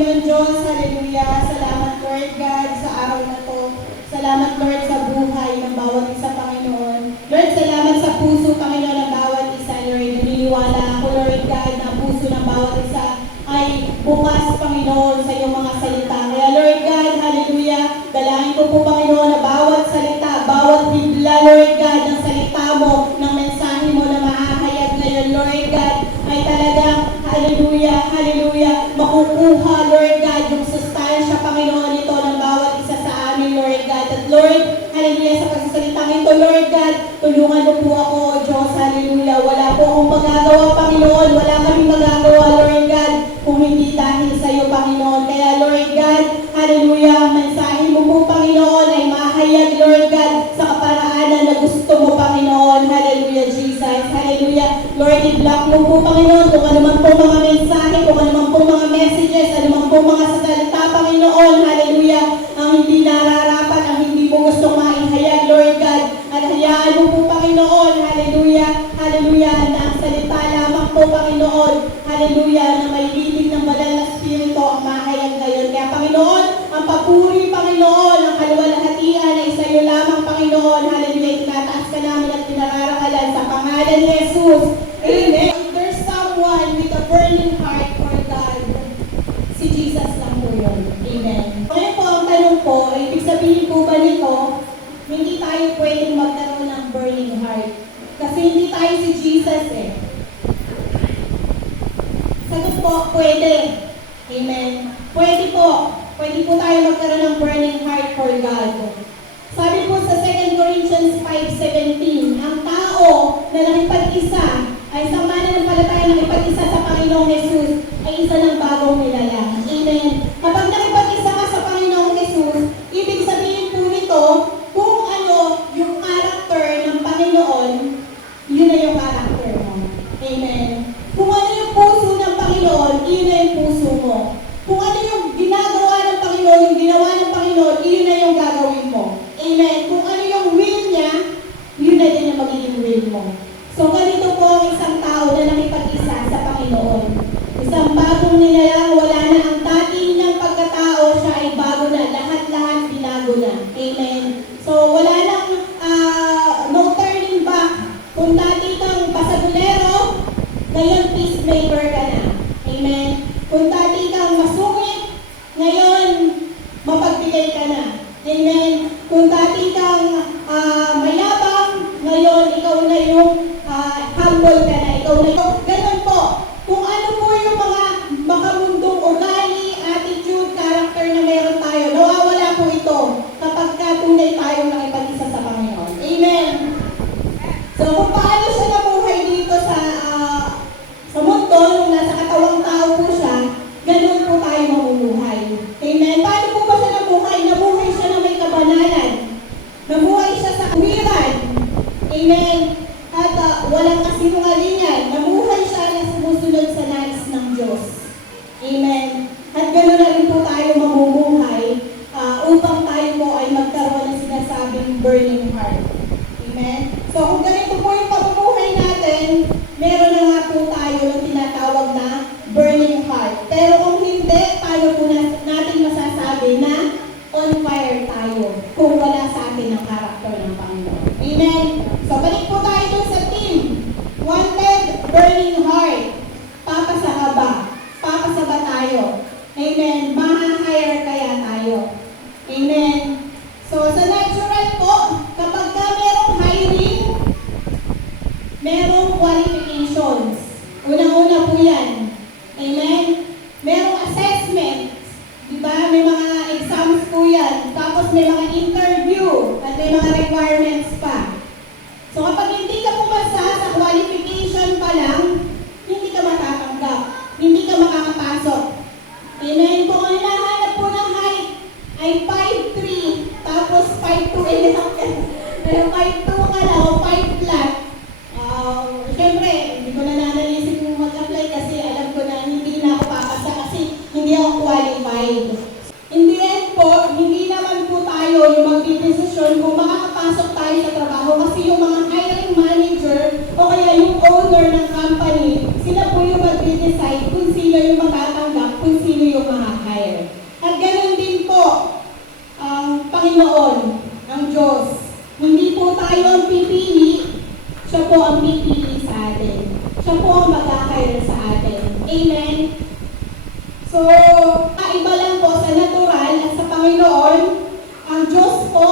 Panginoon Diyos, hallelujah. Salamat Lord God sa araw na to. Salamat Lord sa buhay ng bawat isa, Panginoon. Lord, salamat sa puso, Panginoon, ng bawat isa, Lord. Naniniwala ako, Lord God, na puso ng bawat isa ay bukas, Panginoon, sa iyong mga salita. Kaya Lord God, hallelujah, dalangin ko po, Panginoon, na bawat salita, bawat bigla, Lord God, ng salita mo, ng mensahe mo na mahahayag ngayon, Lord God, ay talagang, hallelujah, hallelujah, makukuha, Lord God, yung sustansya, Panginoon, ito ng bawat isa sa amin, Lord God. At Lord, hallelujah, sa pagsasalitang ito, Lord God, tulungan mo po ako, Diyos, hallelujah. Wala po akong magagawa, Panginoon. Wala kaming magagawa, Lord God, kung hindi dahil sa iyo, Panginoon. Kaya, Lord God, hallelujah, ang mensahe mo po, Panginoon, ay mahayag, Lord God, sa kaparaanan na gusto mo, Panginoon. Hallelujah, Jesus. Hallelujah. Lord, i-block mo po, Panginoon, kung ano man po mga mensahe, kung ano man po mga messages, ano man po mga salita, Panginoon. Hallelujah. Ang hindi nararapat, ang hindi mo gustong maihayag, Lord God. At hayaan mo po, Panginoon. Hallelujah. Hallelujah. Na ang salita lamang po, Panginoon. Hallelujah. Na may lilig ng banal na spirito ang mahayag ngayon. Kaya, Panginoon, ang papuri, Panginoon, ang kaluwalhatian ay sa iyo lamang, Panginoon. Hallelujah. Tinataas ka namin at pinararangalan sa pangalan ni Jesus. Amen. If there's someone with a burning heart for God, si Jesus lang po yun. Amen. Ngayon po, ang tanong po, ay ibig sabihin po ba nito, hindi tayo pwedeng magkaroon ng burning heart. Kasi hindi tayo si Jesus eh. Sagot po, pwede. Amen. Pwede po. Pwede po tayo magkaroon ng burning heart for God. Sabi po sa 2 Corinthians 5:17, ang tao na nakipag-isa ay sa mananampalataya nakipag-isa sa Panginoong Jesus ay isa ng bagong nilalang. Amen. Kapag nakipag-isa ka sa Panginoong Jesus, ibig sabihin po nito, kung ano yung character ng Panginoon, yun na yung character mo. Amen. Kung ano yung puso ng Panginoon, yun na yung puso mo. Kung ano yung ginagawa ng Panginoon, yung ginawa ng Panginoon, yun na yung gagawin mo. Amen. Kung ano yung will niya, yun na din yung magiging will mo. So, ganito po ang isang tao na nakipag-isa sa Panginoon. Isang bagong nilalang, wala na ang dati niyang pagkatao, siya ay bago na. Lahat-lahat binago na. Amen. So, wala nang no turning back. Kung dati kang pasadulero, ngayon peacemaker ka na. Amen. Kung dati kang masungit, ngayon mapagbigay ka na. Amen. Kung dati kang mayabang, ngayon ikaw na yung humble ka na. Ikaw na yung ganun po. Kung ano po yung mga makamundong ugali, attitude, character na meron tayo, nawawala po ito kapag tunay tayong nakipag-isa sa Panginoon. Amen. So kung paano siya nabuhay dito sa mundo, nung nasa katawang tao po siya, ganun po tayo mamumuhay. Amen. Paano po ba siya nabuhay? Nabuhay siya na may kabanalan. Nabuhay siya sa kawiran. Amen. At walang kasinungalingan. Nabuhay siya na sumusunod sa nais ng Diyos. Amen. At gano'n na rin po tayo mamumuhay upang tayo po ay magkaroon ng sinasabing burning heart. Amen. So kung ganito po yung pamumuhay natin, meron na nga po tayo ng tinatawag na burning heart. Pero kung hindi, paano po natin masasabi na on fire tayo kung wala sa atin ang character ng Panginoon. Amen. So balik po tayo dun sa team. Wanted, burning heart. Papasa ka ba? Papasa ba tayo? Amen. Maha-hire kaya tayo? Amen. So sa natural po, kapag ka merong hiring, merong qualifications. Unang-una po yan. Amen. Merong assessment. Diba? May mga exams po yan. Tapos may mga interview. At may mga requirements pa. So kapag hindi ka pumasa sa qualification pa lang, hindi ka matatanggap. Hindi ka makakapasok. Amen. Kung ang hinahanap po ng height ay 5'3", tapos 5'2", pero 5'2" ka lang o 5 flat. Siyempre, hindi ko na nanalisip kung mag-apply kasi alam ko na hindi na ako papasa kasi hindi ako qualified. In the end po, hindi naman po tayo yung magdidesisyon kung makakapasok tayo sa trabaho kasi yung mga hiring manager o kaya yung owner ng company, sila po yung magde-decide kung sino yung matatanggap, kung sino yung makakaya. kaiba lang po sa natural at sa Panginoon, ang Diyos po,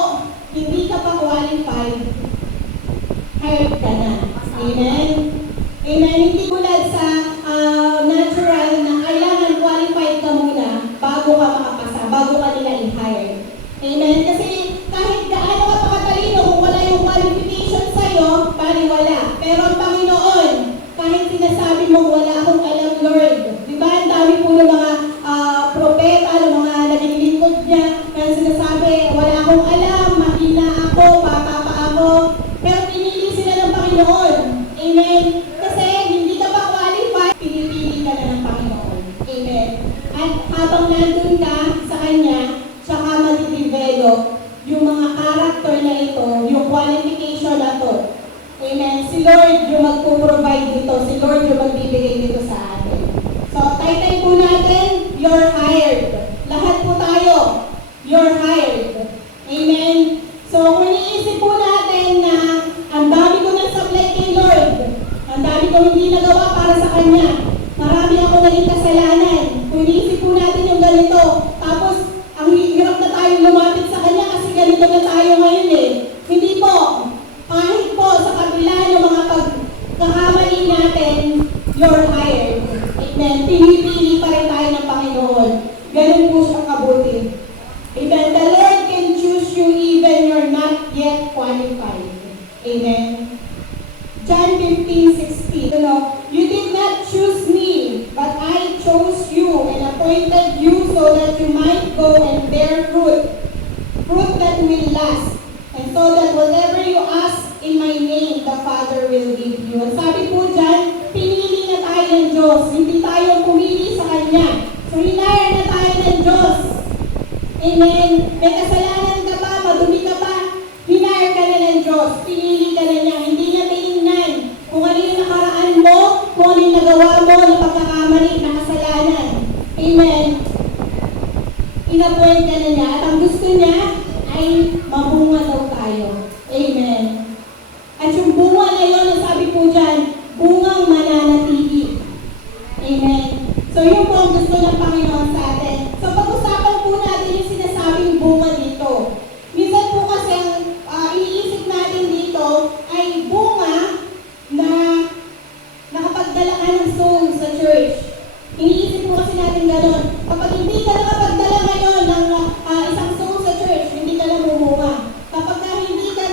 hindi ka pa qualified, hired ka na. Amen? Amen? Hindi tulad sa natural na kailangan qualified ka muna bago ka makapasa, bago ka nila i-hire. Amen? Kasi kahit gaano ka pa katalino, kung wala yung qualification sa'yo, wala. Pero ang Panginoon, kahit sinasabi mo, wala akong alam, Lord. Di ba? Ang dami po ng mga propeta, ng mga naging lingkod niya, kaya sinasabi, wala akong alam, mahina ako, bata pa ako. Pero pinili sila ng Panginoon. Amen? Kasi hindi ka pa qualified, pinipili ka na ng Panginoon. Amen? At habang nandun ka sa Kanya, saka madidevelop yung mga character na ito, yung qualification na to. Amen? Si Lord yung magpo-provide dito, si Lord yung magbibigay dito sa atin. So, title po natin, You're Hired. Lahat po tayo, You're Hired. Amen? So, kung iniisip po natin na ang dami ko ng supply kay Lord, ang dami ko hindi nagawa para sa Kanya, marami ako naging kasalanan. Kung iniisip po natin yung ganito, tapos ang hirap na tayo lumapit sa Kanya kasi ganito na tayo ngayon eh. Hindi po. Kahit po sa kabila ng mga pagkakamali natin, you're hired. Amen. Pinipili pa rin tayo ng Panginoon. Ganun po siya kabuti. Amen. The Lord can choose you even you're not yet qualified. Amen. John 15:16. You did not choose me, but I chose you and appointed you so that you might go and bear fruit. Fruit that will last. And so that whatever you ask in my name, the Father will give you. Ang sabi po dyan, pinili na tayo ng Diyos. Hindi tayo pumili sa Kanya. So, hinire na tayo ng Diyos. Amen. May kasalanan ka pa, madumi ka pa, hinire ka na ng Diyos. Pinili ka na niya. Hindi na tinignan kung ano yung nakaraan mo, kung ano yung nagawa mo, ng pagkakamali, na kasalanan. Amen. Inapuan ka na niya. At ang gusto niya, ay mabunga daw tayo. Amen. At yung bunga na yun, ang sabi po dyan, bungang mananatili. Amen. So yun po ang gusto ng Panginoon sa atin. So pag-usapan po natin yung sinasabing bunga dito. Minsan po kasi ang iniisip natin dito ay bunga na nakapagdala ka ng soul sa church. Iniisip po kasi natin gano'n. Kapag hindi ka nakapagdala ngayon ng isang soul sa church, hindi ka na bumunga. Kapag hindi ka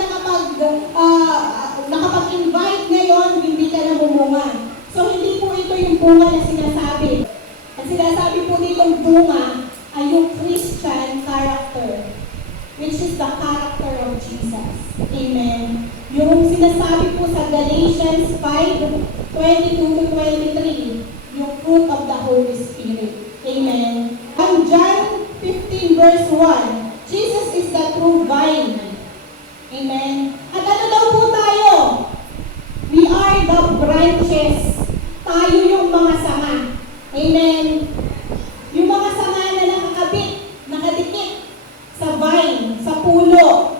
nakapag-invite ngayon, hindi ka na bumunga. So hindi po ito yung bunga na sinasabi. Ang sinasabi po ditong bunga ay yung Christian character, which is the character of Jesus. Amen. Yung sinasabi po sa Galatians 5:22-23, yung fruit of the Holy Spirit. Amen. Ang John 15 verse 1, Jesus is the true vine. Amen. At ano daw po tayo? We are the branches. Tayo yung mga sanga. Amen. Yung mga sanga na nakadikit sa vine, sa pulo.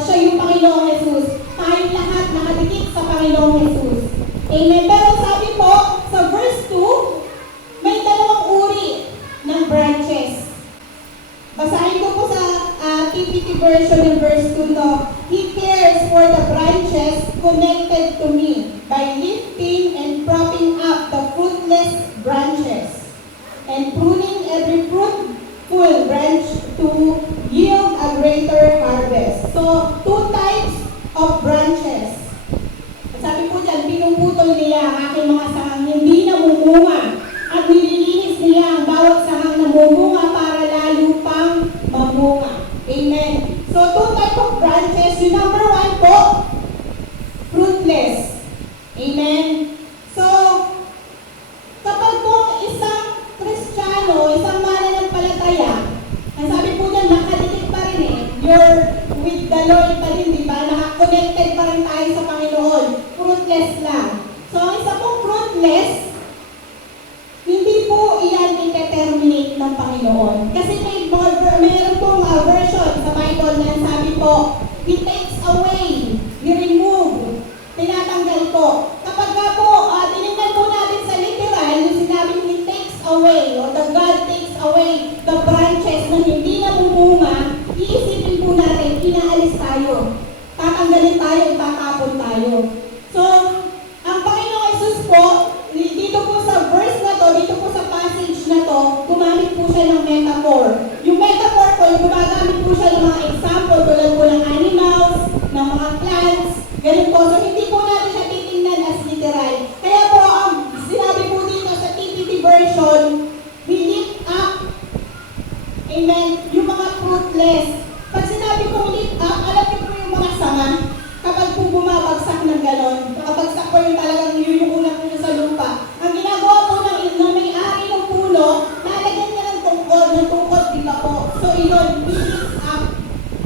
Siya yung Panginoong Jesus. Tayong lahat nakadikit sa Panginoong Jesus. Amen. Pero sabi po, sa verse 2, may dalawang uri ng branches. Basahin ko po sa TPT version ng verse 2 to. He cares for the branches connected to me by lifting and propping up the fruitless branches and pruning every fruitful branch to yield a greater harvest. So, two types of branches. Sabi po dyan, pinuputol niya ang aking mga sangang hindi namumunga at nililinis niya ang bawat sangang namumunga para lalo pang mamunga. Amen. So, two type of branches. Yung number 1 po, fruitless. Amen. So, kapag po isang Kristiyano, isang mananampalataya, ang sabi po dyan, nakadikit pa rin eh. You're with the Lord pa rin, di ba? Naka-connected pa rin tayo sa Panginoon. Fruitless lang. So, ang isa pong fruitless, hindi po iyan ite-terminate ng Panginoon. Kasi mayroon pong version sa Bible na sabi po, He takes away, He remove, tinatanggal po. Kapag nga po, tinignan po natin sa literal, yung sinabing He takes away, o the God takes away the branches na hindi namumunga, iisipin po natin, inaalis tayo. Tatanggalin tayo, itatapon tayo. So, ang Panginoong Jesus po, dito po sa verse na to, dito po sa passage na to, gumamit po siya ng metaphor. Yung metaphor po, yung gumagamit po siya ng mga example, tulad po ng animals, ng mga plants, ganun po. So, hindi po natin siya titingnan as literal. Kaya po, ang sinabi po dito sa TPT version, we lift up, amen, yung mga fruitless. Pag sinabi po lift up, alam niyo po yung mga sanga, kapag po bumabagsak ng ganon, nakabagsak po yung talagang yuyukulan po niya sa lupa. Ang ginagawa po ng may-ari ng puno, lalagyan niya ng tungkod, di ba po? So, iyon, we lift up.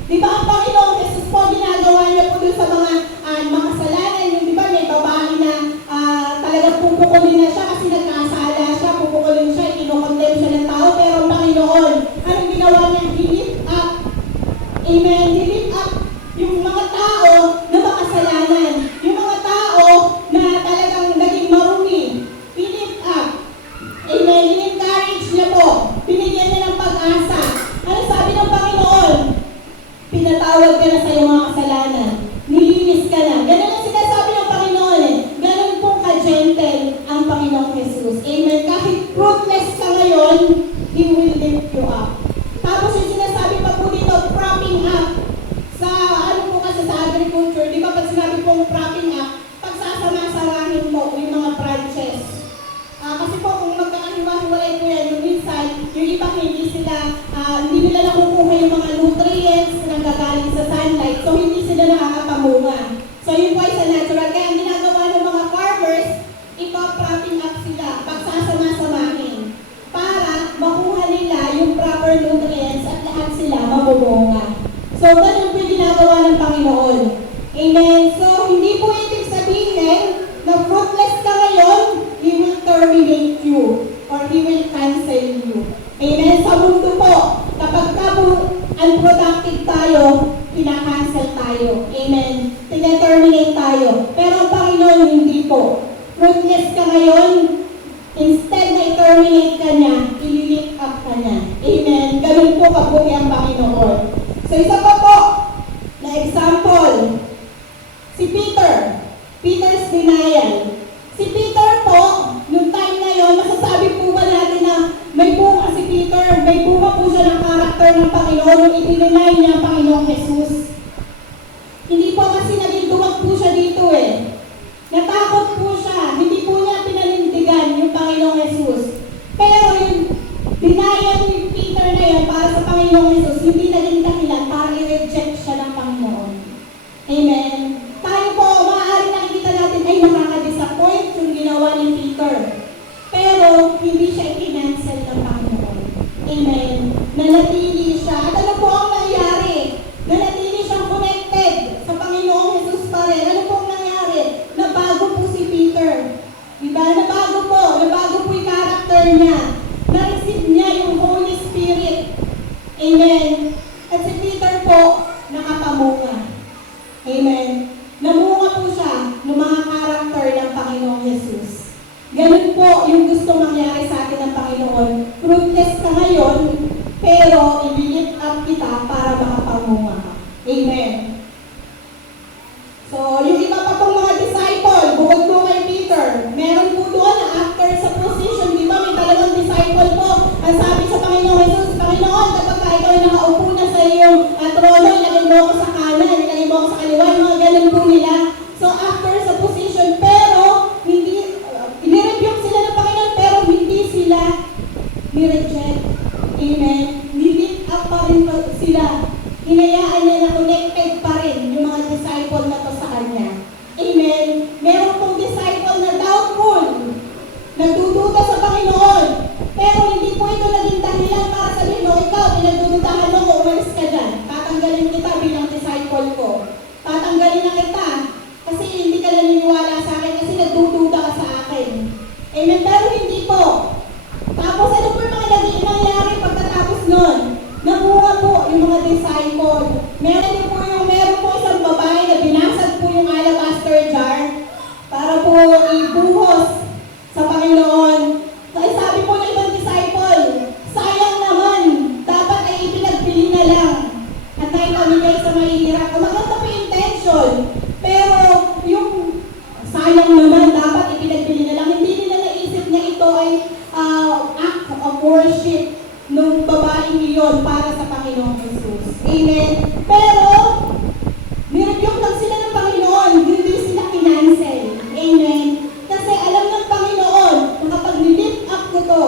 Di ba ang Panginoong Jesus po, ginagawa niya po dun sa mga kasalanan, yung di ba may babae na talagang pupukulin na siya kasi nagkasala siya, pupukulin siya, kinokondem siya ng tao, pero ang Panginoon, anong ginawa niya? He lift up. Amen. He lift up yung mga tao na makasalanan, yung mga tao na talagang naging marumi. He lift up. Amen. In-encourage niya po. Binigyan niya ng pag-asa. Ano sabi ng Panginoon? Pinatawad ka na sa iyong mga kasalanan. Nilinis ka na. Ganun ang sinasabi ng Panginoon eh. Ganun pong ka-gentle ang Panginoong Jesus. Amen. Kahit fruitless ka ngayon, He will lift you up. Tapos yung sinasabi pa po dito, propping up. Sa ano po kasi sa agriculture, di ba pag sinabi pong propping up, pagsasama-sarahin mo yung mga branches. Kasi po kung magkakahiwa-hiwalay po yan, yung minsan, yung iba hindi nila nakukuha yung mga nutrients na gagaling sa sunlight, so hindi sila nakakapamunga. So yun po ay sa natural. Kaya ang ginagawa ng mga farmers, ipa-propping up sila, pagsasama-samahin, para makuha nila yung proper nutrients at lahat sila mabumunga. So ganun po yung ginagawa ng Panginoon. Amen. So hindi po ibig sabihin na fruitless ka ngayon, He will terminate you or He will cancel you. Amen. Sa mundo po, kapag unproductive tayo, pinakancel tayo. Amen. Tina-terminate tayo. Pero ang Panginoon hindi po. Fruitless ka ngayon, instead na i-terminate ka niya, i-lift up ka niya. Amen. Ganun po kabuti ang Panginoon. So isa pa po na example, si Peter. Peter's denial. Si Peter po, nung time na yon, masasabi po ba natin na may bunga si Peter, may bunga po siya ng karakter ng Panginoon nung i-deny niya ang Panginoong Jesus. Hindi po kasi naging duwag po siya dito eh. Natakot po siya, hindi po niya pinanindigan yung Panginoong Jesus. Pero yung denial ni Peter na yun para sa Panginoong Jesus, hindi naging dahilan para i-reject siya ng Panginoon. Amen. Tayo po, maaari nakikita natin ay nakaka-disappoint yung ginawa ni Peter. Pero hindi siya i-cancel ng Panginoon. Amen. Nanatili siya. At ano po ang nangyari? Nanatili siyang connected sa Panginoong Jesus pa rin. Ano po ang nangyari? Nabago po si Peter. Diba? Nabago po yung character niya. Na-receive niya yung Holy Spirit. Amen. At si Peter po, nakapamunga. Amen. Namunga po siya ng mga karakter ng Panginoong Jesus. Ganun po yung gusto mangyari sa atin ng Panginoon. Fruitless ka ngayon, pero i-lift up kita para makapamunga ka. Amen. So, yung iba pa pong mga disciple, bukod po kay Peter, meron po doon na after sa position, di ba may talagang disciple po, ang sabi sa Panginoon Jesus, Panginoon, kapag ikaw ay nakaupo na sa iyong trono, ilagay mo ako sa kanan, ilagay mo ako sa kaliwa, yung mga ganun po nila. So, after sa position, pero, i-rebuke sila ng Panginoon, pero hindi sila ni-reject. Amen. Ni-lift up pa rin sila. Hinayaan niya na connected pa rin yung mga disciple na to sa kanya. Amen. Meron pong disciple na doubtful, nagdududa sa Panginoon, pero hindi po ito naging dahilan para sabihin, ikaw, pinagdududahan mo ko, umalis ka dyan. Tatanggalin kita bilang disciple ko. Tatanggalin na kita kasi hindi ka naniniwala sa akin kasi nagdududa ka sa akin. Amen. Pero hindi po. Tapos ano po yung mga nangyari pagkatapos nun? Nabuha po yung mga disciple. Meron po isang babae na binasag po yung alab worship nung babaeng iyon para sa Panginoong Jesus. Amen. Pero, nirebuke lang sila ng Panginoon, hindi sila kinancel. Amen. Kasi alam ng Panginoon, na kapag nilift up ko to,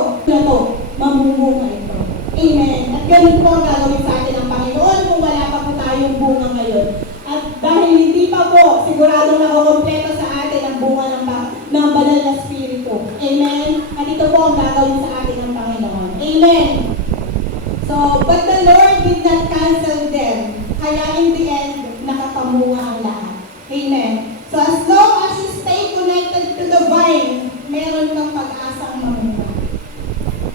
mamumunga ito. Amen. At ganun po ang gagawin sa atin ng Panginoon kung wala pa po tayong bunga ngayon. At dahil hindi pa po, sigurado na kumpleto sa atin ang bunga ng banal na Espiritu. Amen. At ito po ang gagawin sa atin ng Panginoon. Amen. So, but the Lord did not cancel them. Kaya in the end, nakapamunga ang lahat. Amen. So, as long as you stay connected to the vine, meron kang pag-asang mamunga.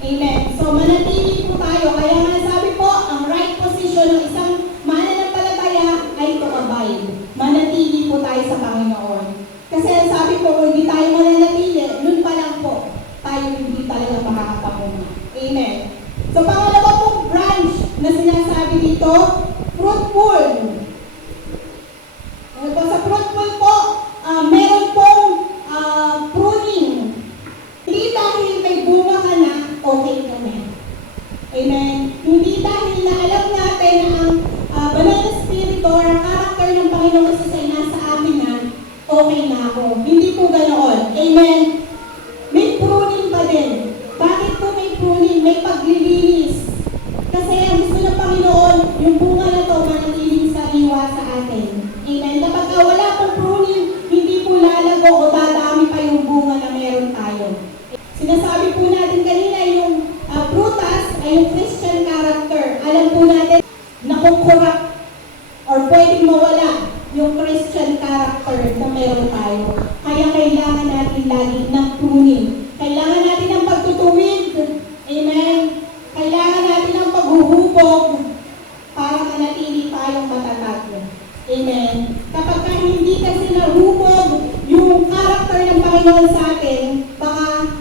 Amen. So, manatili po tayo. Kaya nga sabi po, ang right position ng isang mananampalataya ay to abide. Manatili po tayo sa Panginoon. Kasi ang sabi po, kung hindi tayo mananatili, nun pa lang po, tayo hindi talaga makakapamunga. Amen. So, pangalawa pong branch na sinasabi dito, fruitful. Sa fruitful po, meron pong pruning. Hindi dahil may bunga ka na, okay ka na. Amen. Hindi dahil na alam natin na ang banal na spirito or ang character ng Panginoong Jesus ay nasa akin na, okay na ako. Hindi po ganoon. Amen. May pruning pa din. Bakit po may pruning? May paglilinis. Kasi ang gusto ng Panginoon, yung bunga na to manatiling sariwa sa atin. Amen. Kapag wala pong pruning, hindi po lalago o dadami pa yung bunga na meron tayo. Sinasabi po natin kanina yung prutas ay yung Christian character. Alam po natin na kukurap or pwedeng mawala yung Christian character na meron tayo. Kaya kailangan natin lagi ng pruning. Kailangan natin ng pagtutuwid. Amen. Kailangan natin ng paghuhubog para manatili tayong matatag. Amen. Kapag hindi kasi nahubog yung character ng Panginoon sa atin, baka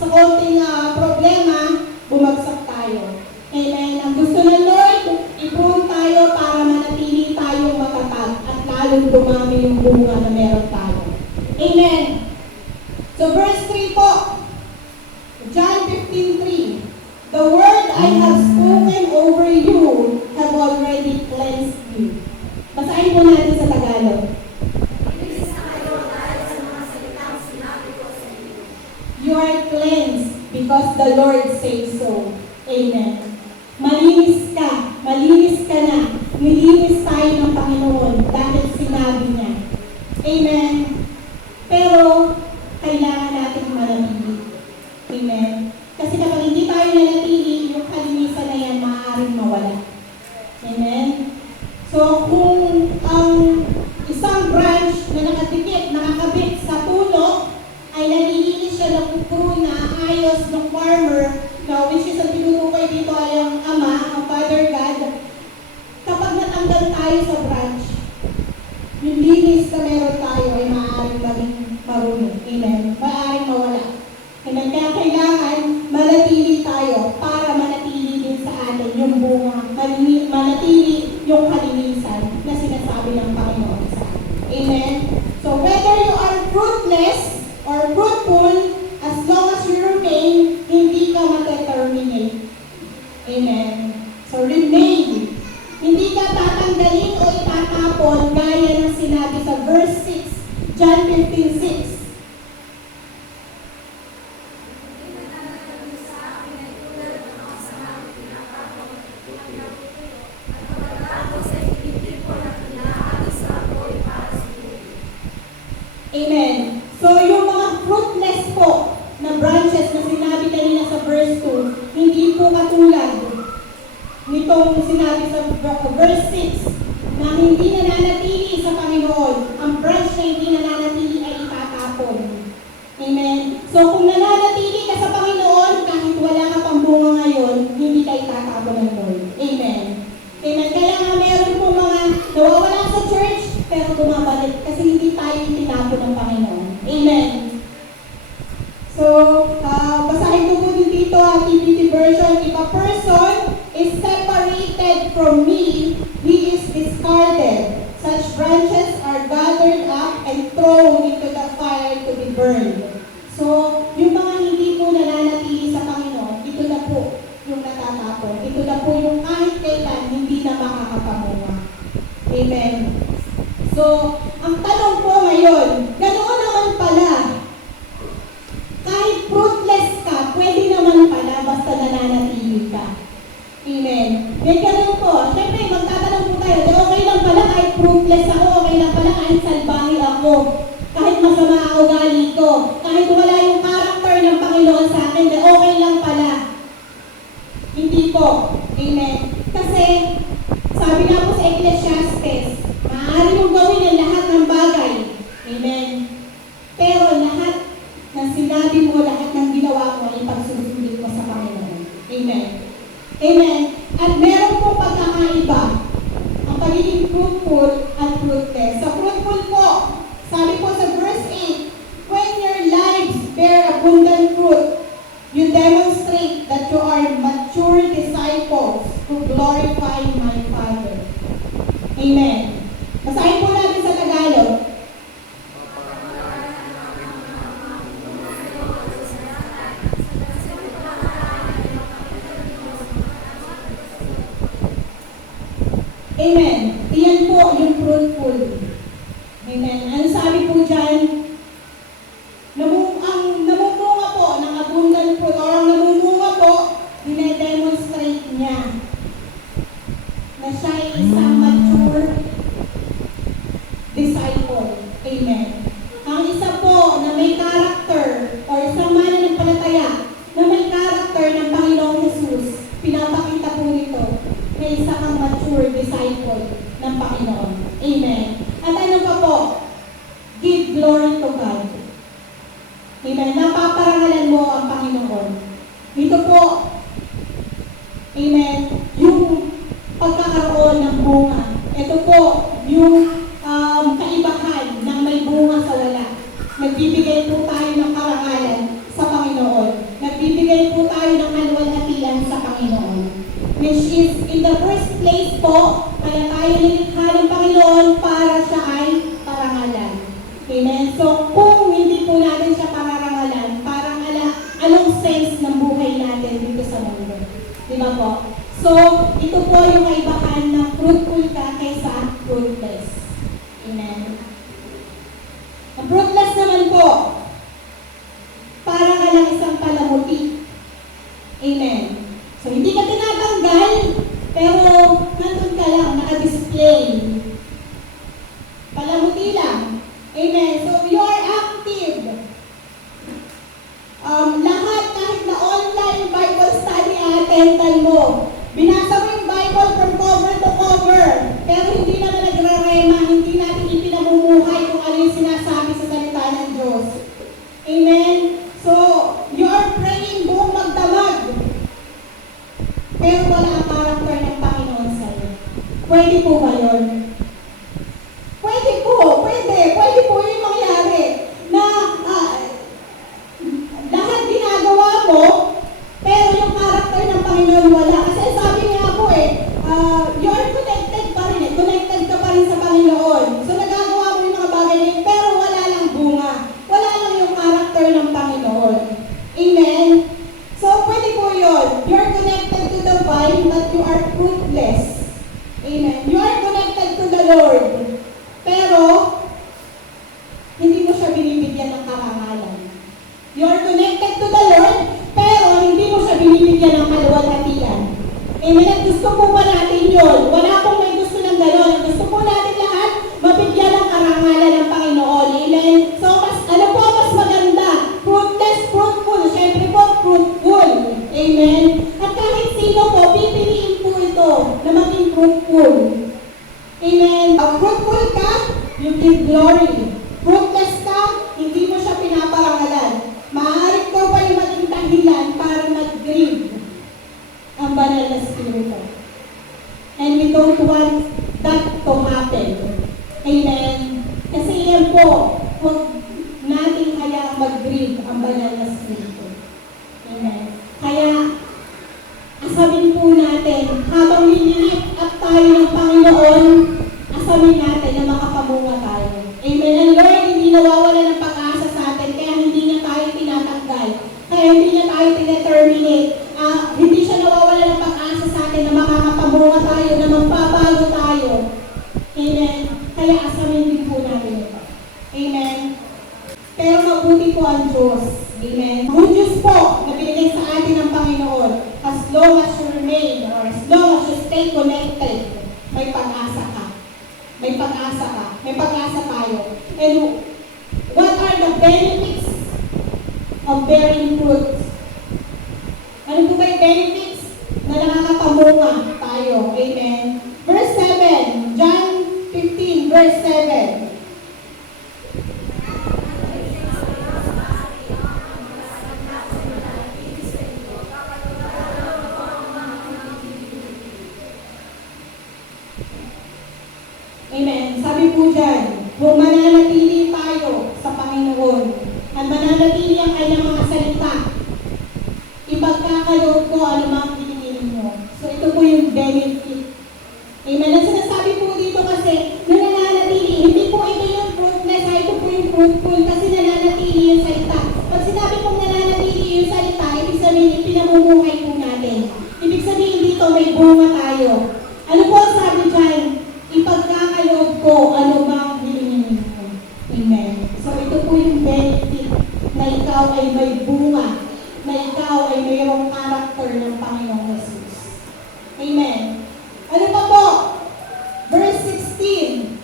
sa konting problema, bumagsak tayo. Amen. Ang gusto ng Lord, i-prune tayo para manatili tayong matatag at lalong dumami yung bunga na meron tayo. Amen. So verse 3 po, John 15:3. The word I have spoken over you have already cleansed you. Basahin po natin sa Tagalog. You are cleansed because the Lord says so. Amen. Malinis ka na. Nilinis tayo ng Panginoon dahil sinabi niya. Amen. Pero, kailangan natin manatili. Amen. Kasi kapag hindi tayo nanatili, yung kalinisan na yan maaaring mawala. Amen. So, kung ang isang branch na nakakabit sa puno, ay nalilinis siya ng na ayos ng farmer, which is ang tinutukoy dito ay ang Ama, ang Father God. Kapag natanggal tayo sa branch, yung linis na meron tayo ay maaaring maging marumi. Amen. Maaaring mawala. Amen. Kaya kailangan manatili tayo para manatili din sa atin yung bunga, manatili yung kalinisan na sinasabi ng Panginoon sa atin. Amen. So whether you are fruitless or fruitful, as long as you remain, hindi ka mag-terminate. Amen. So remain. Hindi ka tatanggalin o itatapon gaya ng sinabi sa verse 6, John 15:6. Amen. So yung mga fruitless po na branches na sinabi kanina sa verse 2, hindi po katulad nitong sinabi sa verse 6 na hindi nananatili sa Panginoon. Ang branch na hindi nananatili ay itatapon. Amen. So kung nananatili ka sa Panginoon, kahit wala ka pang bunga ngayon, hindi ka itatapon ng Lord. Amen. Amen. Kaya nga meron po mga nawawala sa church, pero bumabalik kasi hindi tayo itinapon ng Panginoon. Amen. So, basahin ko po din dito ang TPT version. If a person is separated from me, he is discarded. Such branches are gathered up and thrown into the fire to be burned. So, yung mga hindi po nananatili sa Panginoon, ito na po kahapon. Ito na po yung kahit kailan hindi na makakapamunga. Amen. So, ang tanong po ngayon, ganoon naman pala, kahit fruitless ka, pwede naman pala basta nananatili ka. Amen. May ganun po. Siyempre, magtatanong po tayo, okay lang pala kahit fruitless ako, okay lang pala kahit salbahe ako, kahit masama ang ugali ko, kahit wala yung character ng Panginoon sa akin, okay lang pala. Hindi po. Amen. Kasi, sabi nga po sa Ecclesiastes, maaari mong gawin ang lahat ng bagay. Amen. Pero lahat ng sinabi mo, lahat ng ginawa mo, ay pagsusunod mo sa Panginoon. Amen. Amen. At meron pong pagkakaiba ang pagiging fruitful at fruitless. Sa fruitful po, sabi po sa verse 8, when your lives bear abundant fruit, you demonstrate that you are mature disciples who glorify my Father. Amen. Basahin po natin sa Tagalog. Amen. Iyan po yung fruitful. Amen. Ano sabi po dyan? Ang namumunga po ng abundant fruit or ang namumunga po, dine-demonstrate niya na siya ay isang mature disciple. Amen. Ang isa po na may character or isang mananampalataya na may character ng Panginoong Jesus, pinapakita po nito na isa kang mature disciple ng Panginoon. Amen. At ano pa po? Give glory to God. Amen. Napaparangalan mo ang Panginoon. Ito po, amen, yung pagkakaroon ng bunga. Ito po, yung kaibahan ng may bunga sa wala. Nagbibigay po tayo ng karangalan sa Panginoon. Nagbibigay po tayo ng kaluwalhatian sa Panginoon. Which is, in the first place po, kaya tayo nilikha ng Panginoon para siya ay parangalan. Amen? So, kung hindi po natin siya pararangalan, parang anong sense ng buhay natin dito sa mundo? Di ba po? So, ito po yung kaibahan ng fruitful ka kaysa fruitless. Amen? Ang fruitless naman po, parang ka lang isang palamuti. Amen? So, hindi ka tinatanggal, pero nandun ka lang, naka-display. Palamuti lang. Amen. So, you are active. Lahat, kahit na online Bible study, attendan mo. Binasa mo yung Bible from cover to cover, pero hindi naman nagrarema, hindi natin ipinamumuhay kung ano yung sinasabi sa salita ng Diyos. Amen. So, you are praying buong magdamag, pero wala ang character ng Panginoon sa'yo. Pwede po ba yun? Pwede po, pwede. Pwede po yung mangyari na lahat ginagawa mo, pero yung character ng Panginoon wala. Kasi sabi nga po you're connected pa rin connected ka pa rin sa Panginoon. So nagagawa mo yung mga bagay niya, pero wala lang bunga. Wala lang yung character ng Panginoon. Amen? So pwede po yun. You're connected to the vine, but you are fruitless. Amen. You are connected to the Lord. Pero, hindi mo siya binibigyan ng karangalan. You are connected to the Lord, pero hindi mo siya binibigyan ng kaluwalhatian. Amen. At gusto po ba natin yun? Wala pong may gusto ng gano'n. Gusto po natin lahat mabigyan ng karangalan ng Panginoon. Amen. So, ano po mas maganda? Fruitless, fruitful. Siyempre po, fruitful. Amen. At kahit sino po, pipiliin po ito na maging fruitful. Amen. Fruitful ka, you give glory. Fruitless ka, hindi mo siya pinaparangalan. Maaari ko pa yung maging dahilan para mag-grieve ang banal na spirito. And we don't want that to happen. Amen. Kasi yan po, huwag natin kaya mag-grieve ang banal na spirito. Amen. Kaya, asamin po natin, habang nililift up tayo ng Panginoon, asamin natin na makapamunga tayo. Amen. And Lord, hindi nawawala ng pag-asa sa atin, kaya hindi niya tayo tinatanggal. Kaya hindi niya tayo tineterminate. Hindi siya nawawala ng pag-asa remain or as long as you stay connected, may pag-asa ka. May pag-asa ka. May pag-asa tayo. And what are the benefits of bearing fruits? Ano po ba yung benefits na nakakapamunga tayo? Amen. Verse 7, John 15, verse 7. Amen. Sabi po dyan, kung mananatili tayo sa Panginoon at mananatili ang kanyang mga salita, ipagkakaloob ko ano mga pinili mo. So ito po yung benefit. Amen. Ang sinasabi po dito kasi, nananatili, hindi po ito yung fruitless, ito po yung fruitful kasi nananatili yung salita. Pag sinabi pong nananatili yung salita, ibig sabihin, pinamumuhay po natin. Ibig sabihin dito, may bunga tayo. Ano po ang sabi dyan? Ipagkakaloob ko ano bang hilingin mo. Amen. So ito po yung benefit na ikaw ay may bunga, na ikaw ay mayroong karakter ng Panginoong Jesus. Amen. Ano pa po? Verse 16.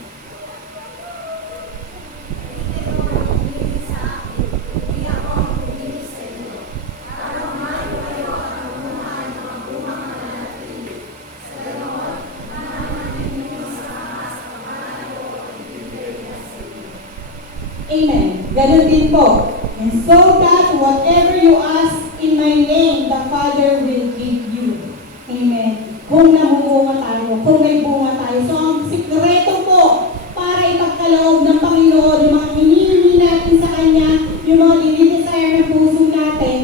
Amen. Ganun din po. And so that whatever you ask in my name, the Father will give you. Amen. Kung namumunga tayo, kung may bunga tayo. So ang sikreto po para ipagkaloob ng Panginoon, yung mga hinihingi natin sa Kanya, yung mga dinidesire ng puso natin,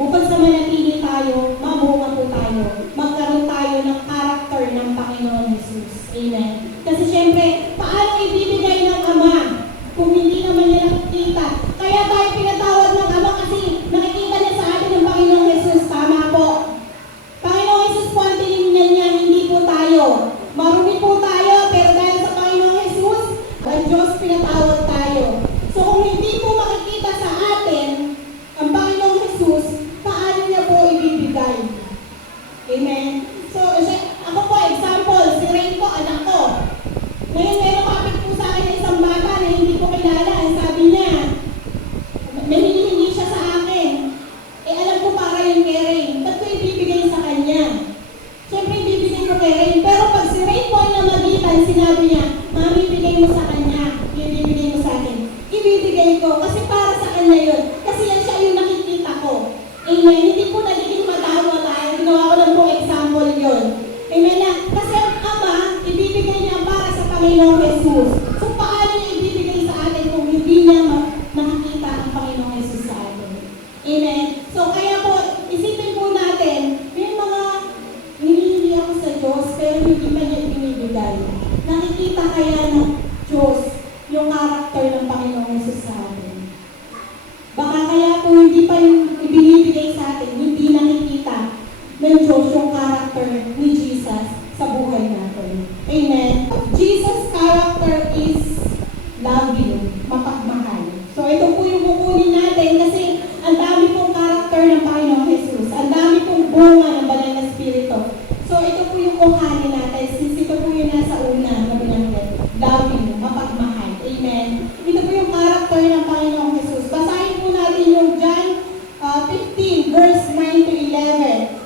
bukod sa manatili tayo, mamunga po tayo. Magkaroon tayo ng karakter ng Panginoon Jesus. Amen. Kasi syempre, paano ibibigay ng Ama kung hindi naman niya nakikita? Kaya tayo pinatawad ng Ama kasi nakikita niya sa atin ng Panginoong Jesus. Tama po. Panginoong Jesus po ang tinignan niya, hindi po tayo. Marumi po tayo, pero dahil sa Panginoong Jesus, ang Diyos pinatawad tayo. So kung hindi po makikita sa atin ang Panginoong Jesus, paano niya po ibibigay? Amen. So ako po, example, si Rain po, anak ko. Ngayon, meron kapit po sa akin na isang bata na hindi ko kilala. Ang sabi niya, may hinihingi siya sa akin. Eh, alam ko para yung kay Rain. Ba't ko ibibigay sa kanya? Siyempre, ibibigay ko kay Rain. Pero pag si Rain po ay namagitan, sinabi niya, Mami, ibigay mo sa kanya. Ibibigay mo sa akin. Ibibigay ko. Kasi para sa kanya yun. Kasi yan siya yung nakikita ko. Amen. Hindi po nagiging matawa tayo. Ginawa ko lang po example yun. Amen na. Kasi ang Ama, ibibigay niya para sa Panginoong Jesus. So, paano niya ibibigay sa atin kung hindi niya nakikita ang Panginoong Jesus sa atin? Amen? So, kaya po, isipin po natin, may mga hinihingi ako sa Diyos, pero hindi pa niya ibinibigay. Nakikita kaya ng Diyos yung karakter ng Panginoong Jesus sa atin. Baka kaya po hindi pa yung ibinibigay sa atin, hindi nakikita ng Diyos yung karakter ni Jesus sa buhay natin. Amen. Jesus' character is loving, mapagmahal. So ito po yung kukunin natin kasi ang dami pong karakter ng Panginoong Jesus. Ang dami pong bunga ng Banal na Espiritu. So ito po yung kuhanin natin since ito po yung nasa una na binanggit. Loving, mapagmahal. Amen. Ito po yung karakter ng Panginoong Jesus. Basahin po natin yung John 15 verse 9 to 11.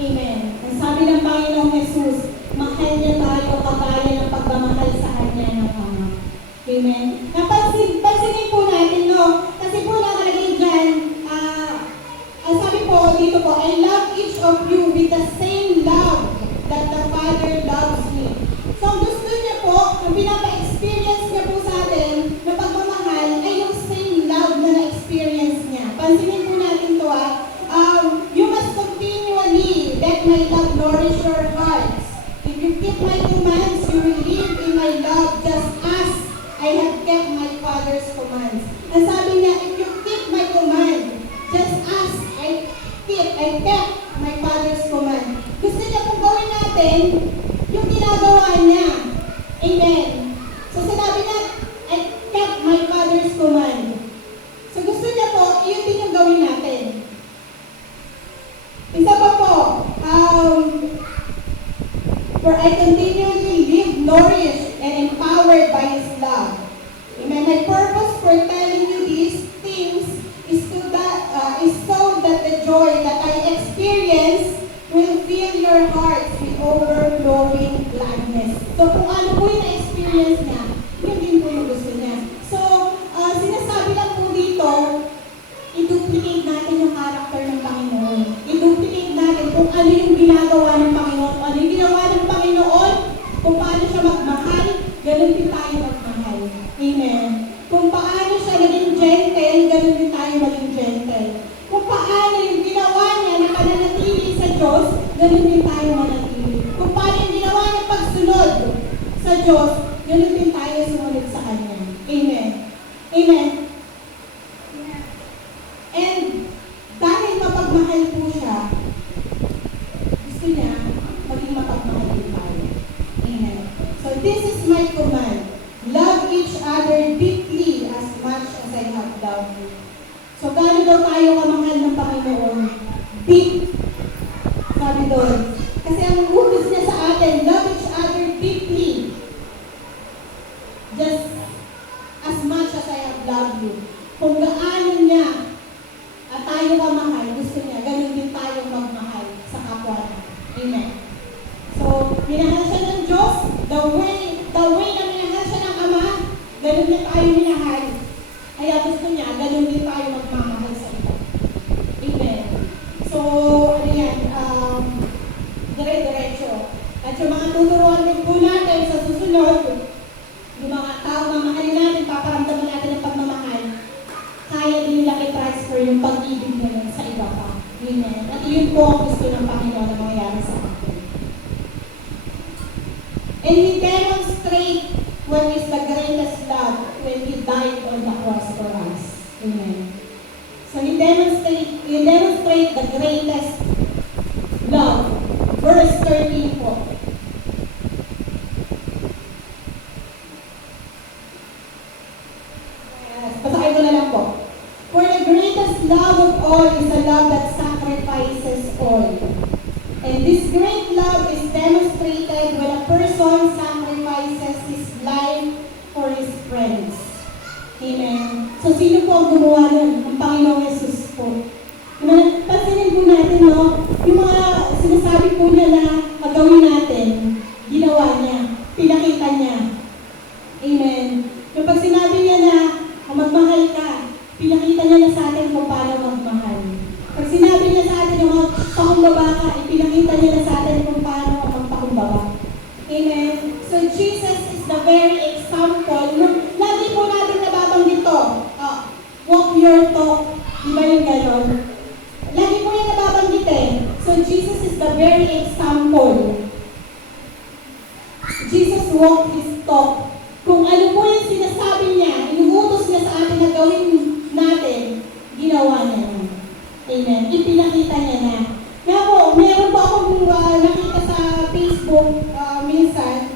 Amen. Ang sabi ng Panginoong Jesus, mahal niya tayo kagaya ng pagmamahal sa Kanya ng Ama. Amen. Pansinin po natin, no? Kasi po nakalagay dyan, ang sabi po dito po, I love each of you with the same love that the Father loves me. So ang gusto niya po, ang pinapa-experience niya po sa atin na pagmamahal ay yung same love na na-experience niya. Pansinin po natin to, you must let my love nourish your hearts. If you keep my commands, you will live in my love just as I have kept my Father's commands. Ang sabi niya, if you keep my command, just as I kept my Father's command. Gusto niya kung gawin natin yung ginagawa niya. Amen. So sinabi niya, I kept my Father's command. So gusto niya po, yun din yung gawin natin. Isa pa po, for I continually live nourished and empowered by His love. Amen. My purpose for telling you these things is so that the joy that I experience will fill your hearts with overflowing gladness. So kung ano po yung na-experience niya, yun din po yung gusto niya. So, sinasabi lang po dito, i-duplicate natin yung character ng Panginoon. I-duplicate natin kung ano yung ginagawa ng Panginoon. Kung ano yung ginawa ng Panginoon, kung paano siya magmahal, ganun din tayo magmahal. Amen. Kung paano siya naging gentle, ganun din tayo maging gentle. Kung paano yung ginawa niya na pananatili sa Diyos, ganun din tayo manatili. Kung paano yung ginawa niya pagsunod sa Diyos, ganun din tayo sumunod sa Kanya. Amen. Amen. And dahil mapagmahal po siya, gusto niya maging mapagmahal din tayo. Amen. So this is my command. Love each other deeply as much as I have loved you. So gaano daw tayo kamahal ng Panginoon? Deep. Sabi doon. Kasi ang utos niya sa atin, love each other deeply. Just as much as I have loved you. Kung gaano niya at tayo kamahal, gusto niya, ganun din tayo magmahal sa kapwa natin. Amen. So, minahal siya ng Diyos, the way na minahal siya ng Ama, ganun din tayo minahal. Kaya gusto niya, ganun din tayo magmamahal sa iba. Amen. So, ano yan, dire-diretso. At yung mga tuturuan din po natin sa susunod, yung mga tao mamahalin natin, paparamdaman natin ang pagmamahal, kaya din nila i-transfer yung pag-ibig nila sa iba pa. Amen. At yun po ang gusto ng Panginoon na mangyayari sa atin. And He demonstrates what is the greatest love when He died on the cross for us. Amen. So He demonstrates the greatest love. Verse 13 po. Basahin ko na lang po. For the greatest love of all is a love that sacrifices all. And this great love is demonstrated when a person sacrifices his life for his friends. Amen. So sino po ang gumawa nun? Ang Panginoong Yesus po. Pansinin po natin, no? Yung mga sinasabi po niya na magawin natin, ginawa niya, pinakita niya. Amen. Kapag sinabi niya na magmahal ka, pinakita niya na sa atin kung paano magmahal. Pag sinabi niya sa atin na magpakumbaba ka, ipinakita niya na sa atin kung paano magpakumbaba. Amen. So Jesus is the very example. Lagi po natin nababanggit to. Walk your talk. Di ba yung ganon? Lagi po yan nababanggit eh. So Jesus is the very example. Jesus walked His talk. Kung ano po yung sinasabi niya, inuutos niya sa atin na gawin natin, ginawa niya na. Amen. Ipinakita niya na. Kaya po, meron po akong nakita sa Facebook minsan,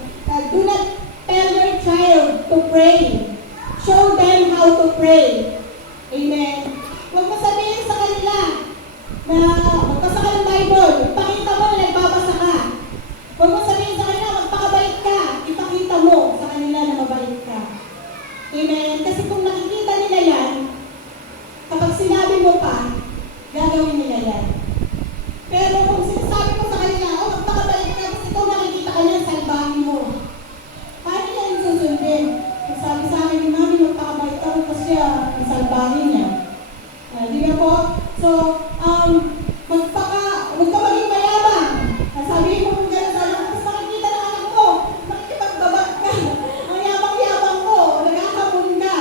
do not tell your child to pray. Show them how to pray. Amen. Huwag mo sabihin sa kanila na magbasa ka ng Bible, ipakita mo na nagbabasa ka. Huwag mo sabihin sa kanila, magpakabait ka, ipakita mo sa kanila na mabait ka. Amen. Kasi kung nakikita nila yan, kapag sinabi mo pa, gagawin nila yan. Pero kung sinasabi mo sa kanila, magpakabait ka kasi ikaw nakikita ka niya, salbahin mo. Paano niya yung susundin? Kung sabi sa akin ni Mami, magpakabait ka kasi siya, salbahin niya. Di ba po? So, huwag ka maging mayabang. Sabihin mo kung gano'n sa alam, tapos makikita ng anak mo, makikipagbabag ka. Ang yabang-yabang mo, nagkakamon ka.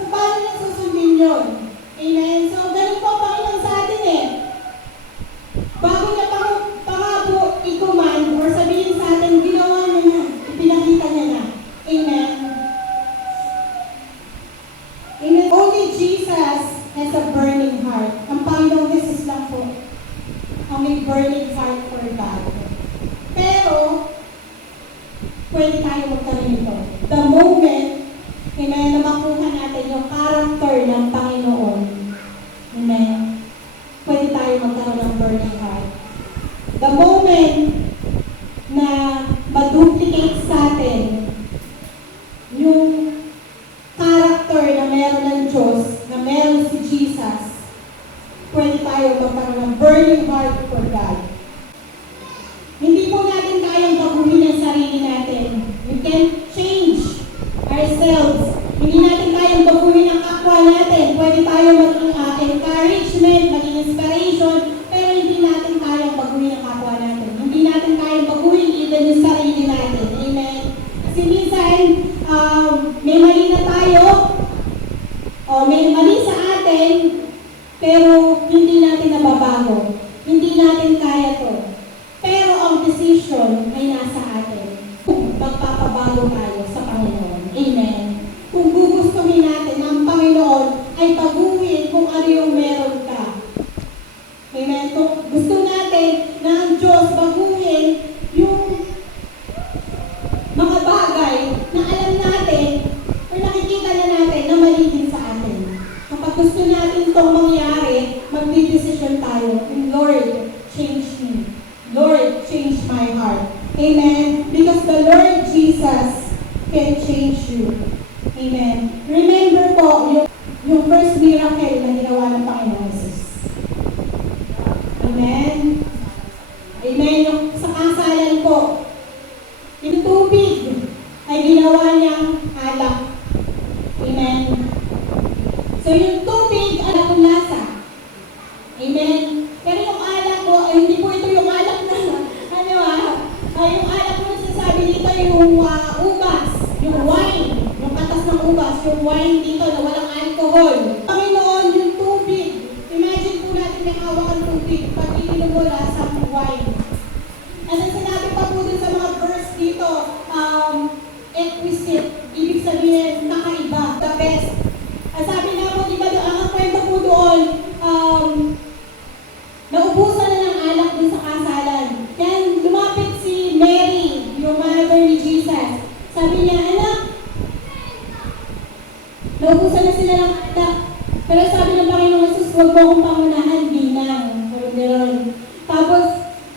So, paano niya susundin yun? Amen? So, ganun po ang Panginoon sa atin eh. Bago niya burning heart for God. Pero, pwede tayo magkaroon nito. The moment, amen, na makuha natin yung character ng Panginoon, amen, pwede tayo magkaroon ng burning heart. The moment na maduplicate sa atin yung character na meron ng Diyos, na meron si Jesus, pwede tayo magkaroon ng burning heart for God. Hindi po natin kayang baguhin ang sarili natin. We can change ourselves. Hindi natin kayang baguhin ang kapwa natin. Pwede tayo maging encouragement, maging inspiration, pero hindi natin kayang baguhin ang kapwa natin. Hindi natin kayang baguhin even yung sarili natin. Amen? Kasi minsan, may mali na tayo, o may mali sa atin, pero hindi natin nababago. Hindi natin kaya to. Pero ang decision ay nasa atin. Kung magpapabago tayo sa Panginoon. Amen. Kung gugustuhin natin ang Panginoon ay baguhin kung ano yung meron ka. Amen. Kung gusto natin na ang Diyos baguhin yung mga bagay na alam natin o nakikita na natin na mali din sa atin. Kapag gusto natin itong mangyari, magdidesisyon tayo. Lord, change me. Lord, change my heart. Amen. Because the Lord Jesus can change you. Amen. Remember po, yung first miracle na ginawa ng Panginoon Jesus. Amen. Amen. Yung sa kasalan po, yung tubig ay ginawa niyang alak. Amen. So yung tubig, alak ang lasa. Amen. Pero yung alak po, hindi po ito yung alak na, yung alak po sasabi dito yung ubas, yung wine, yung katas ng ubas, yung wine dito na walang alcohol. Panginoon, yung tubig. Imagine po natin may hawak ang tubig pag inuwala sa wine. And then sinabi pa po dun sa mga verse dito, exquisite, ibig sabihin, kakaiba, the best. Ang sabi nga po, di ba, ang kwento po doon, naubusan na ng alak dun sa kasalan. Yan, lumapit si Mary, yung mother ni Jesus. Sabi niya, anak, naubusan na sila ng alak. Pero sabi ng Panginoon Jesus, huwag mo akong pangunahan, ginang. Tapos,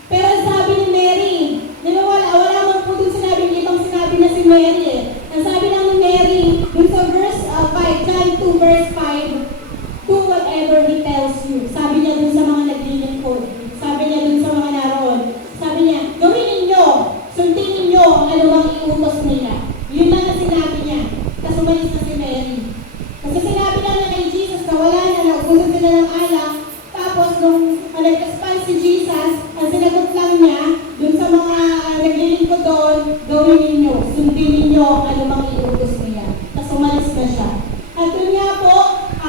pero sabi ni Mary, wala man po dun sinabi, ibang sinabi na si Mary eh. Ang sabi lang ni Mary, dun sa verse 5, John 2 verse 5, do whatever He tells you. Sabi niya dun sa mga naglilingkod. Sabi niya dun sa mga naroon. Sabi niya, gawin ninyo, sundin ninyo ang anumang iutos nila. Yun lang ang sinabi niya. Tapos umalis na si Mary. Kasi sinabi lang niya kay Jesus na wala na, naubusan sila ng alak. Tapos nung nag-respond si Jesus, ang sinagot lang niya, dun sa mga naglilingkod doon, gawin ninyo, sundin ninyo ang anumang iutos nila. Tapos umalis na siya. At yun nga po,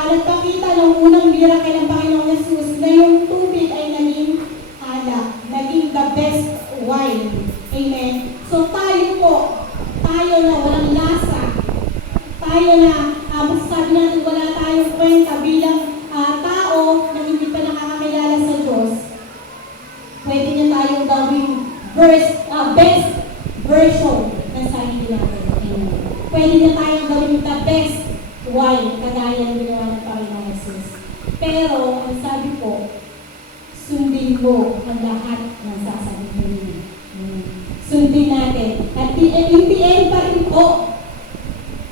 nagpakita ng unang miracle ng Panginoon Jesus na yung tubig ay naging alak, naging the best wine. Amen. So tayo po, tayo na walang lasa, tayo na, masasabi natin wala tayong kwenta bilang tao na hindi pa nakakakilala sa Diyos, pwede niya tayong gawing best version ng sarili natin. Amen. Pwede niya tayong gawing the best wine, kagaya ng ginawa ng Panginoon Jesus. Pero, ang sabi po, sundin mo ang lahat ng sasabihin niyo. Sundin natin. At in the end pa rin po,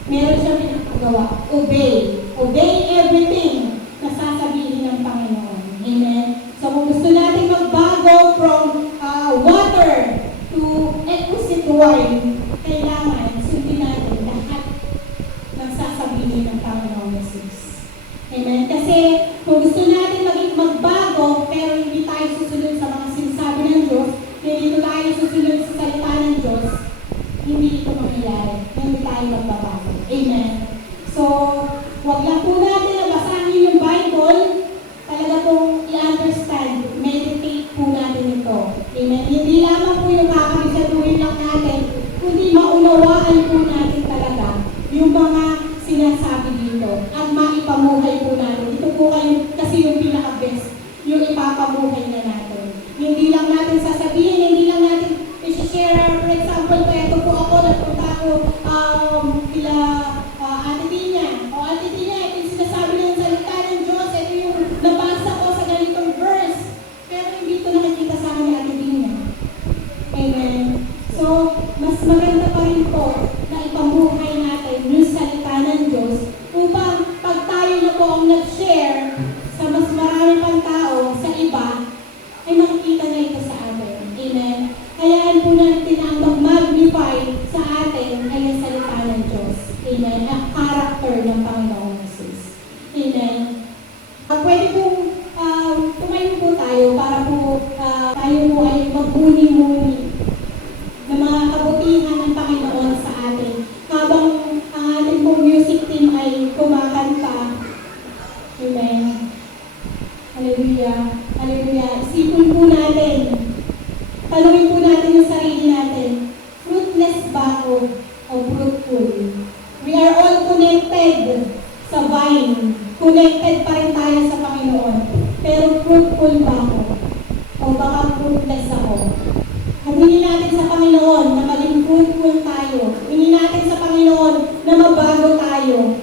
meron siyang pinapagawa. Obey. Obey everything na sasabihin ng Panginoon. Amen? So, kung gusto natin magbago from water to exquisite wine, kailangan sundin natin lahat ng sasabihin ng Panginoon Jesus. Amen? Kasi, kung gusto natin magbago, pero hindi tayo susunod sa mga sinasabi ng Diyos, hindi tayo susunod sa salita ng Diyos, hindi ito mangyayari. Hindi tayo magbabago. Amen? So, wag lang po natin na basahin yung Bible, talaga pong i-understand, meditate po natin ito. Amen? Hindi lamang po yung kakabisaduhin lang natin, kundi maunawaan po natin talaga yung mga sinasabi dito at maipamuhay po natin. Ito po kayo kasi yung pinaka-best, yung ipapamuhay na natin. Hindi lang natin sasabihin, hindi lang natin i-share. For example, ito po ako, nagpunta ako kila Ate Tina. O Ate Tina, ito yung sinasabi ng salita ng Diyos, ito yung nabasa ko sa ganitong verse. Pero hindi ko nakikita sa akin ni Ate Tina. Amen. So, mas maganda pa rin po na ipamuhay natin yung salita ng Diyos upang pag tayo na po ang nag-share sa mas marami pang tao, sa iba, ay makikita na ito sa atin. Amen. Hayaan po natin ang mag-magnify sa atin ay ang salita ng Diyos. Amen. Ang character ng Panginoong Jesus. Amen. Pwede pong tumayo po tayo para po tayo po ay magbuni-muni ng mga kabutihan ng Panginoon sa atin. Habang ang ating pong music team ay kumakanta. Amen. Hallelujah. Hallelujah. Isipin po natin. Tanungin po natin yung sarili natin. Fruitless ba ako o fruitful? We are all connected sa vine. Connected pa rin tayo sa Panginoon. Pero fruitful ba ako? O baka fruitless ako? Haminin natin sa Panginoon na maging fruitful tayo. Haminin natin sa Panginoon na mabago tayo.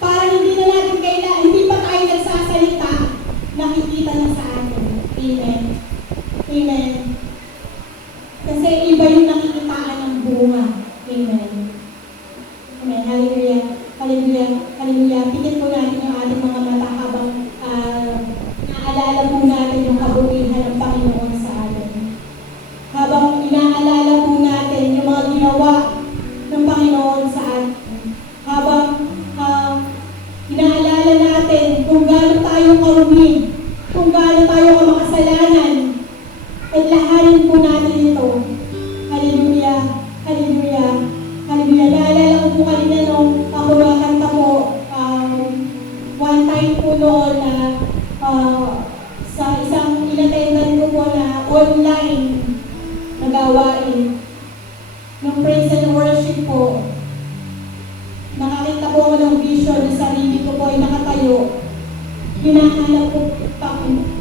Para hindi na natin hindi pa tayo nagsasalita, nakikita na sa atin. Amen. Amen. Kasi iba yung nakikitaan ng bunga. Amen. Amen. Hallelujah. Hallelujah. Hallelujah. Pigit po natin yung ating mga mata habang naalala po natin yung kabutihan ng Panginoon sa atin. Habang inaalala po natin yung mga ginawa ng Panginoon sa atin. Habang inaalala natin kung gaano tayo karumi, kung gaano tayo kamakasalanan, at lahanin po natin ito. Hallelujah, hallelujah, hallelujah. Naalala ko po kanina nung ako nakanta po, one time po noon na sa isang inatendan ko po na online na gawain. Nung praise and worship po, nakakita po ako ng vision na sarili ko po ay nakatayo. Hinahanap ko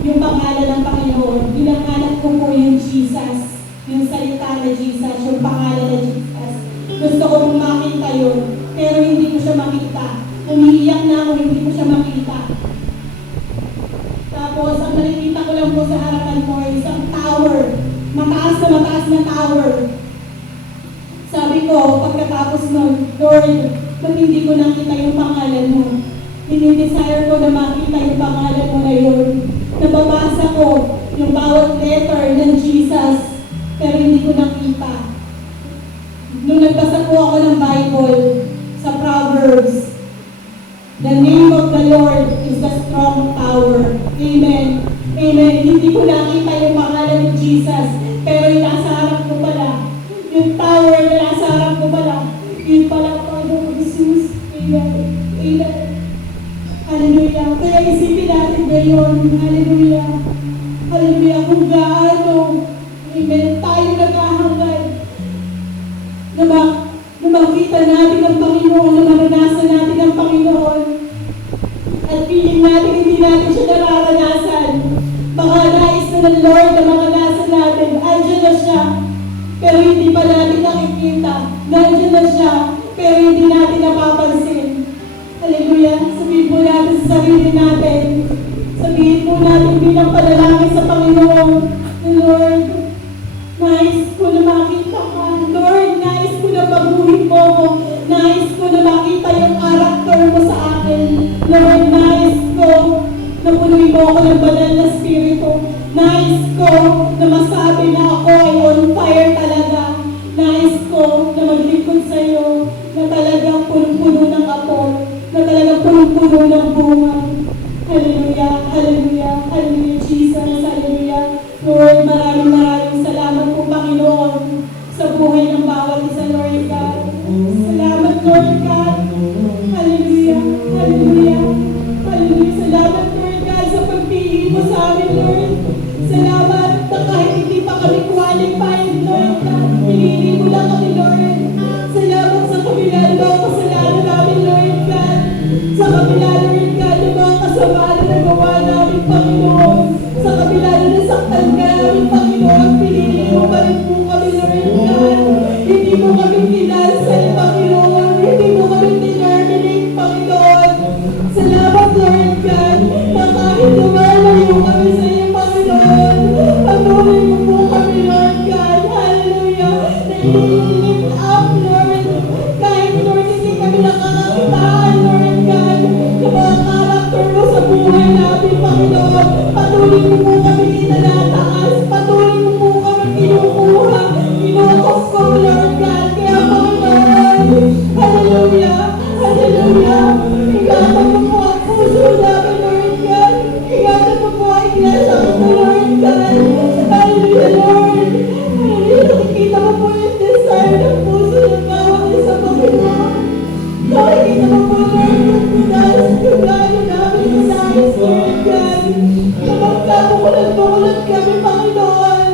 yung pangalan ng Panginoon. Hinahanap ko po yung Jesus. Yung salita na Jesus, yung pangalan na Jesus. Gusto ko pong makita yun, pero hindi ko siya makita. Umiiyak na ako, hindi ko siya makita. Tapos, ang nakikita ko lang po sa harapan ko ay isang tower. Mataas na tower. Sabi ko, pagkatapos nun, Lord, ba't hindi ko nakita yung pangalan mo? Dinidesire ko na makita yung pangalan mo na yun. Nababasa ko yung bawat letter ng Jesus, pero hindi ko nakita. Nung nagbasa po ako ng Bible sa Proverbs, the name of the Lord is a strong tower. Amen. Amen. Hindi ko nakita yung pangalan ng Jesus, pero yung nasa harap ko pala. Yung tower na nasa harap ko pala. Yun pala ang Panginoong Jesus. Amen. Amen. Hallelujah. Kaya isipin natin ngayon. Hallelujah. Hallelujah. Kung gaano, amen, tayo naghahangad na makita natin ang Panginoon, na maranasan natin ang Panginoon. At feeling natin hindi natin siya nararanasan. Baka nais na ng Lord na maranasan natin. Andiyan na siya, pero hindi pa natin nakikita. Nandiyan na siya, pero hindi natin napapansin. Hallelujah. Sabihin po natin sa sarili natin. Sabihin po natin bilang panalangin sa Panginoon. Lord, nais ko na makita ka. Lord, nais ko na baguhin mo ko. Nais ko na makita yung character mo sa akin. Lord, nais ko na punuin mo ako ng banal na spirito. Nais ko na masabi na ako ay on fire talaga. Nais ko na maglingkod sa iyo na talagang punong-puno ng apol, na talagang punong-puno ng bunga. Hallelujah, hallelujah, hallelujah, Jesus, hallelujah. Lord, maraming salamat po, Panginoon, sa buhay ng bawat isa, Lord God. Salamat, Lord God. Hallelujah, hallelujah, hallelujah. Salamat, Lord God, sa pagpili mo sa amin, Lord. Salamat na kahit hindi pa kami qualified, Lord God. Pinili mo lang kami, Lord. Salamat sa kabila ng mga kasalanan namin, Lord God. Sa kabila, Lord God, ng mga kasamaan na nagawa namin, Panginoon. Sa kabila na nasaktan ka namin, nagulat kami, Panginoon.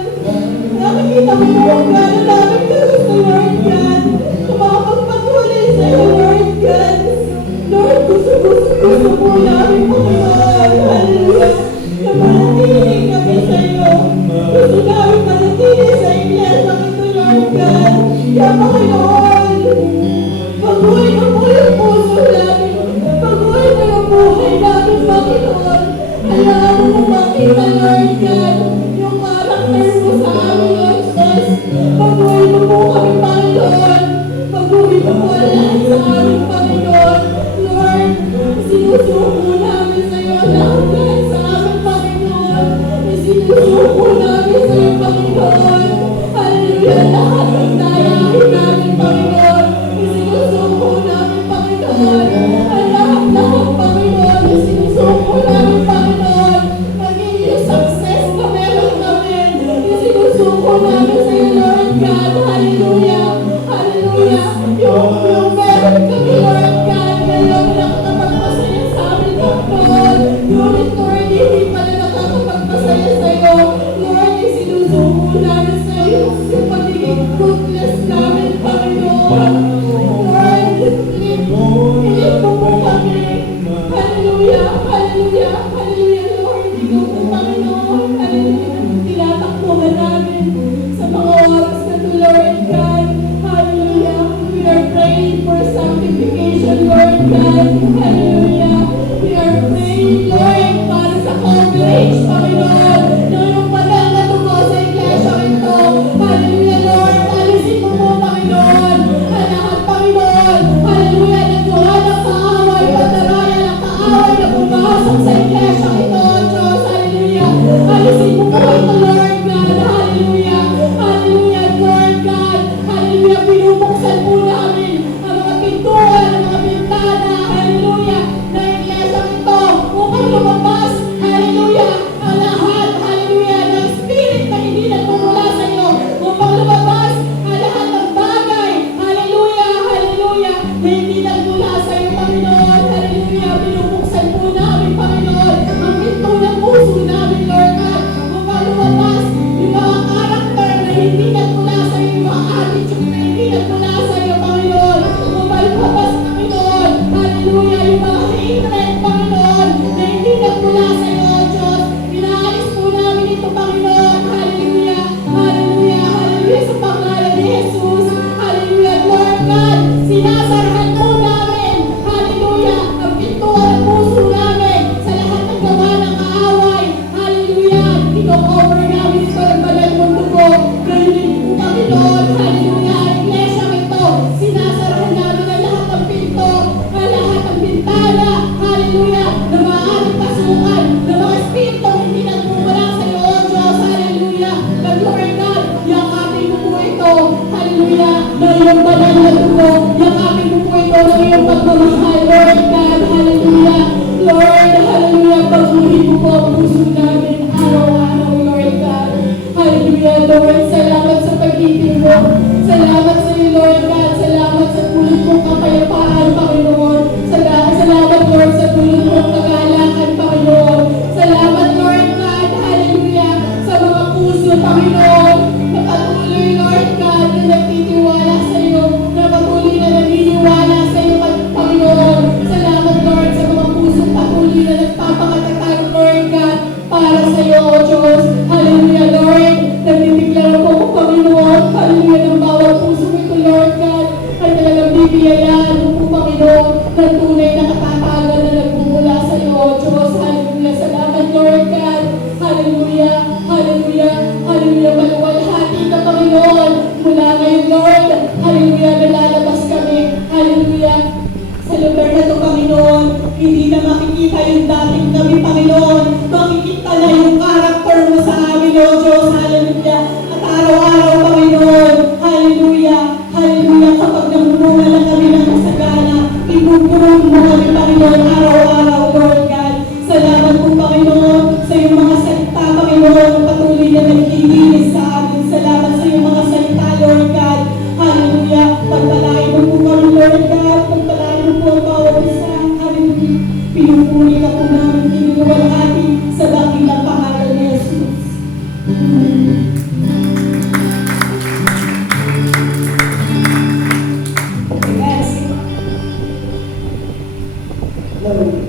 Nakikita mo po ang gano'n namin gusto, Lord God, na makapagpatuloy sa'yo, Lord God. Lord, gusto po namin, Panginoon. Hallelujah. Na manatiling kami sa'yo. Gusto namin manatiling sa iglesia ito, Lord God. Kaya, Panginoon, pag-uwi mo po yung puso namin. Pag-uwi mo yung buhay namin, Panginoon. Alam mo makita, Lord God, yung character mo sa amin, Lord Jesus. Pag-uwi mo po kami, Panginoon. Pag-uwi mo po lahat sa amin, Panginoon. Lord, sinusuko namin sa'yo lahat sa amin, Panginoon. Sinusuko namin sa'yo, Panginoon. Hallelujah, lahat ng dayahin namin, Panginoon. Sinusuko namin, Panginoon. Ang lahat, Panginoon. Sinusuko namin, Panginoon. Maging yung success na meron kami. Sinusuko namin sa'yo, Lord God. Hallelujah. Hallelujah. Yung meron kami, Lord God. Ngayon nakakapagpasaya sa amin, Panginoon. Ngunit, Lord, hindi pala nakakapagpasaya sa'yo. Lord, sinusuko namin sa'yo yung pagiging fruitless namin, Panginoon. Lord, hilip mo po kami. Hallelujah, hallelujah, hallelujah, Lord. Ikaw po, Panginoon. Hallelujah. Tinatakbuhan namin sa mga oras na to, Lord God. Hallelujah. We are praying for sanctification, Lord God. Hallelujah. We are praying, Lord, para sa coverage, Panginoon. Na yung banal na dugo sa iglesia ito. Hallelujah, Lord. Alisin mo po, Panginoon. Ang lahat, Panginoon. Hallelujah. Nagduha ng kaaway, pataraya ng kaaway na pumasok sa iglesia ito, Diyos. Hallelujah. Alisin mo po ito, Lord God. Hallelujah. Hallelujah, Lord God. Hallelujah. Pinupuksan po namin ang mga pintuan, ang mga bintana. Hallelujah. Na iglesia ito upang lumabas. Hallelujah. Ang lahat. Hallelujah. Ng spirit na hindi nagmumula sa iyo. Upang lumabas ang lahat ng bagay. Hallelujah. Hallelujah. Na hindi nagmula sa iyo, Panginoon. Hallelujah. Pinupuksan po namin, Panginoon, ang pinto ng puso namin, Lord God. Upang lumabas yung mga karakter na hindi nagmula sa iyo, yung mga attitude na hindi nagmula sa iyo, Panginoon. Upang lumabas, Panginoon. Hallelujah. Yung mga hatred, Panginoon, na hindi nagmula sa iyo, Diyos. Pinaalis po namin ito, Panginoon. Hallelujah. Hallelujah. Hallelujah. Sa pangalan ni Jesus. Hallelujah. Lord God, sinasarahan po namin. Hallelujah. Ang pintuan ng puso namin sa lahat ng gawa ng kaaway. Hallelujah. Ito-cover namin ito ng banal mong dugo. Ganyan po, Panginoon. Hallelujah. Ang iglesia ito, sinasarahan namin ang lahat ng pinto, ang lahat ng bintana. Hallelujah. Na maaaring pasukan ng mga espiritu hindi nagmumula sa iyo, Diyos. Hallelujah. But Lord God, yakapin mo po ito. Hallelujah. Na iyong banal na dugo. Yakapin mo po ito ng iyong pagmamahal, Lord God. Hallelujah. Lord, hallelujah. Pagbuhin mo po ang puso namin araw-araw, Lord God. Hallelujah, Lord. Salamat sa pag-ibig mo. Salamat sa iyo, Lord God. Salamat sa tulad mong kapayapaan, Panginoon. Salamat, Lord, sa tulad mong kagalakan, Panginoon. Salamat, Lord God. Hallelujah. Sa mga puso, Panginoon. Na patuloy, Lord God, na nagtitiwala sa iyo. Na patuloy na naniniwala sa iyo, Panginoon. Salamat, Lord, sa mga puso patuloy na nagpapakatatag, Lord God, para sa iyo, O Diyos. Hallelujah, Lord. Nagtitiklaro po ko, Panginoon. Hallelujah, ng bawat puso ito, Lord God. Ay talagang bibiyayaan mo po, Panginoon, ng tunay na katatagan na nagmumula sa iyo, O Diyos. Hallelujah. Salamat, Lord God. Hallelujah. Hallelujah. Hallelujah. Lord.